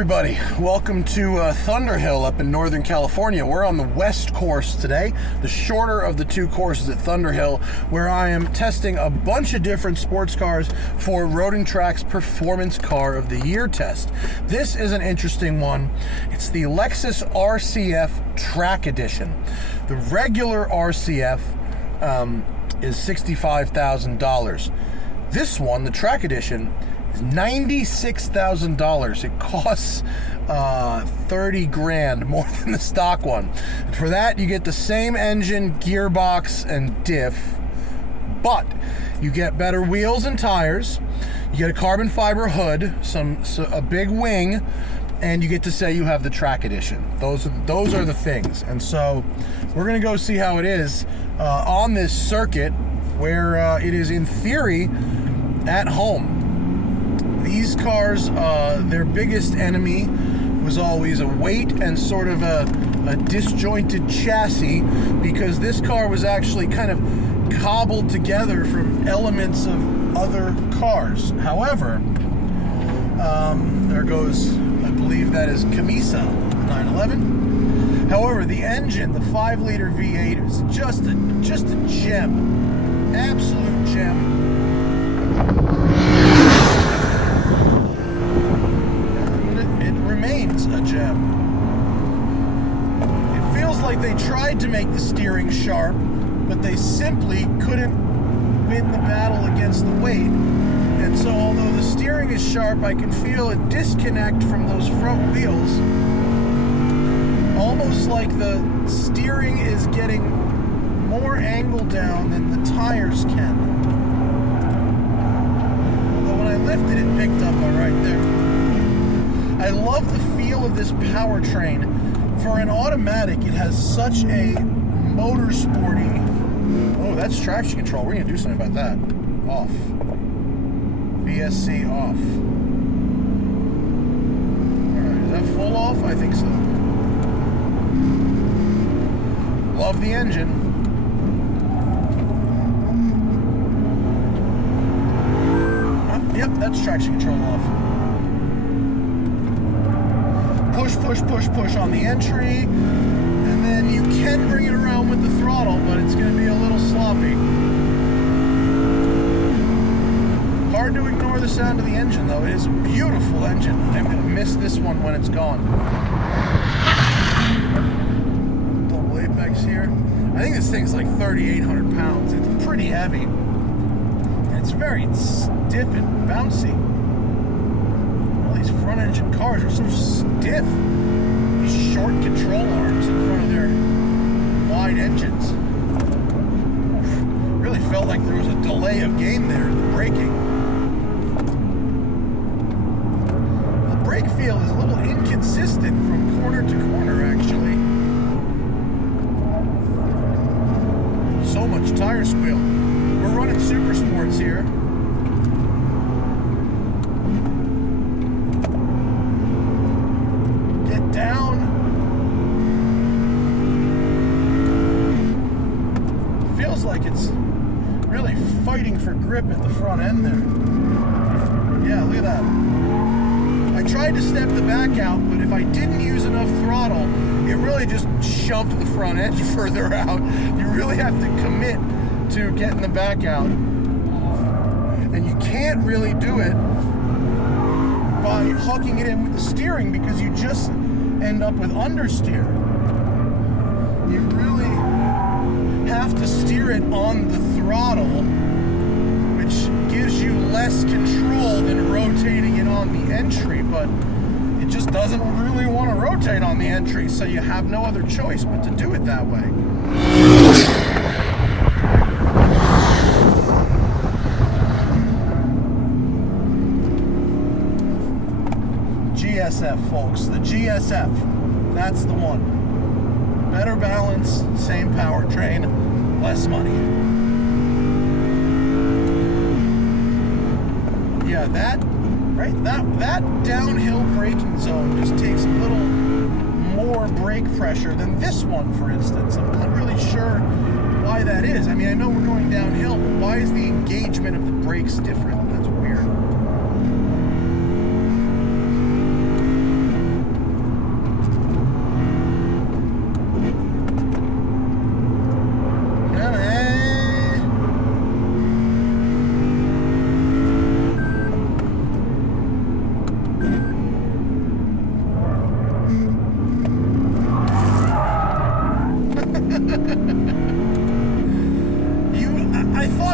everybody, welcome to Thunderhill up in Northern California. We're on the west course today, the shorter of the two courses at Thunderhill, where I am testing a bunch of different sports cars for Road and Track's Performance Car of the Year test. This is an interesting one. It's the Lexus RCF Track Edition. The regular RCF is $65,000. This one, the Track Edition, is $96,000. It costs $30,000 more than the stock one. And for that, you get the same engine, gearbox, and diff, but you get better wheels and tires. You get a carbon fiber hood, a big wing, and you get to say you have the Track Edition. Those are the things. And so we're gonna go see how it is on this circuit, where it is in theory at home. These cars, their biggest enemy was always a weight and sort of a disjointed chassis, because this car was actually kind of cobbled together from elements of other cars. However, there goes, I believe that is Camisa 911. However, the engine, the 5-liter V8, is just a gem, absolute gem. A gem. It feels like they tried to make the steering sharp, but they simply couldn't win the battle against the weight. And so although the steering is sharp, I can feel a disconnect from those front wheels. Almost like the steering is getting more angle down than the tires can. Although when I lifted it, picked up all right there. I love the feel of this powertrain. For an automatic, it has such a motorsporty... Oh, that's traction control. We're going to do something about that. Off. VSC off. Alright, is that full off? I think so. Love the engine. Yep, that's traction control off. Push on the entry, and then you can bring it around with the throttle, but it's going to be a little sloppy. Hard to ignore the sound of the engine, though. It is a beautiful engine. I'm going to miss this one when it's gone. Double apex here. I think this thing's like 3,800 pounds. It's pretty heavy. And it's very stiff and bouncy. These front engine cars are so stiff. These short control arms in front of their wide engines. Really felt like there was a delay of game there in the braking. The brake feel is a little inconsistent from corner to corner, actually. So much tire squeal. We're running Super Sports here. Down. Feels like it's really fighting for grip at the front end there. Yeah, look at that. I tried to step the back out, but if I didn't use enough throttle, it really just shoved the front end further out. You really have to commit to getting the back out. And you can't really do it by hooking it in with the steering, because you just end up with understeer. You really have to steer it on the throttle, which gives you less control than rotating it on the entry, but it just doesn't really want to rotate on the entry, so you have no other choice but to do it that way. GSF, folks, the GSF, that's the one. Better balance, same powertrain, less money. Yeah, that downhill braking zone just takes a little more brake pressure than this one, for instance. I'm not really sure why that is. I mean, I know we're going downhill, but why is the engagement of the brakes different? That's weird.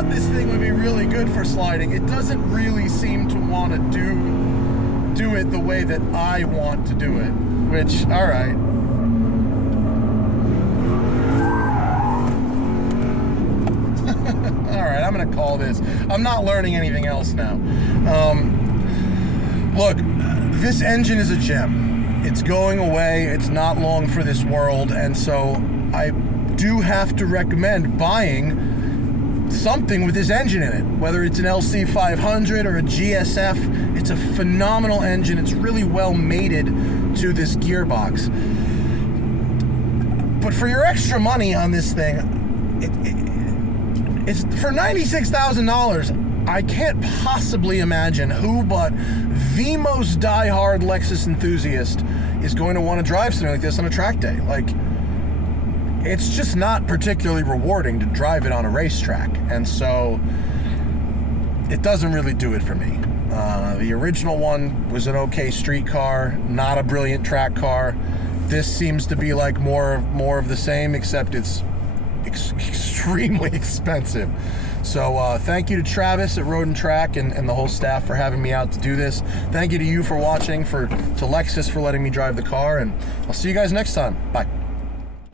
thought this thing would be really good for sliding. It doesn't really seem to want to do it the way that I want to do it, which, all right. All right, I'm gonna call this. I'm not learning anything else now. Look, this engine is a gem. It's going away. It's not long for this world, and so I do have to recommend buying something with this engine in it, whether it's an LC 500 or a GSF. It's a phenomenal engine. It's really well mated to this gearbox. But for your extra money on this thing, it's for $96,000. I can't possibly imagine who but the most diehard Lexus enthusiast is going to want to drive something like this on a track day. Like, it's just not particularly rewarding to drive it on a racetrack, and so it doesn't really do it for me. The original one was an okay street car, not a brilliant track car. This seems to be like more of the same, except it's extremely expensive. So thank you to Travis at Road and Track and the whole staff for having me out to do this. Thank you to you for watching, to Lexus for letting me drive the car, and I'll see you guys next time. Bye.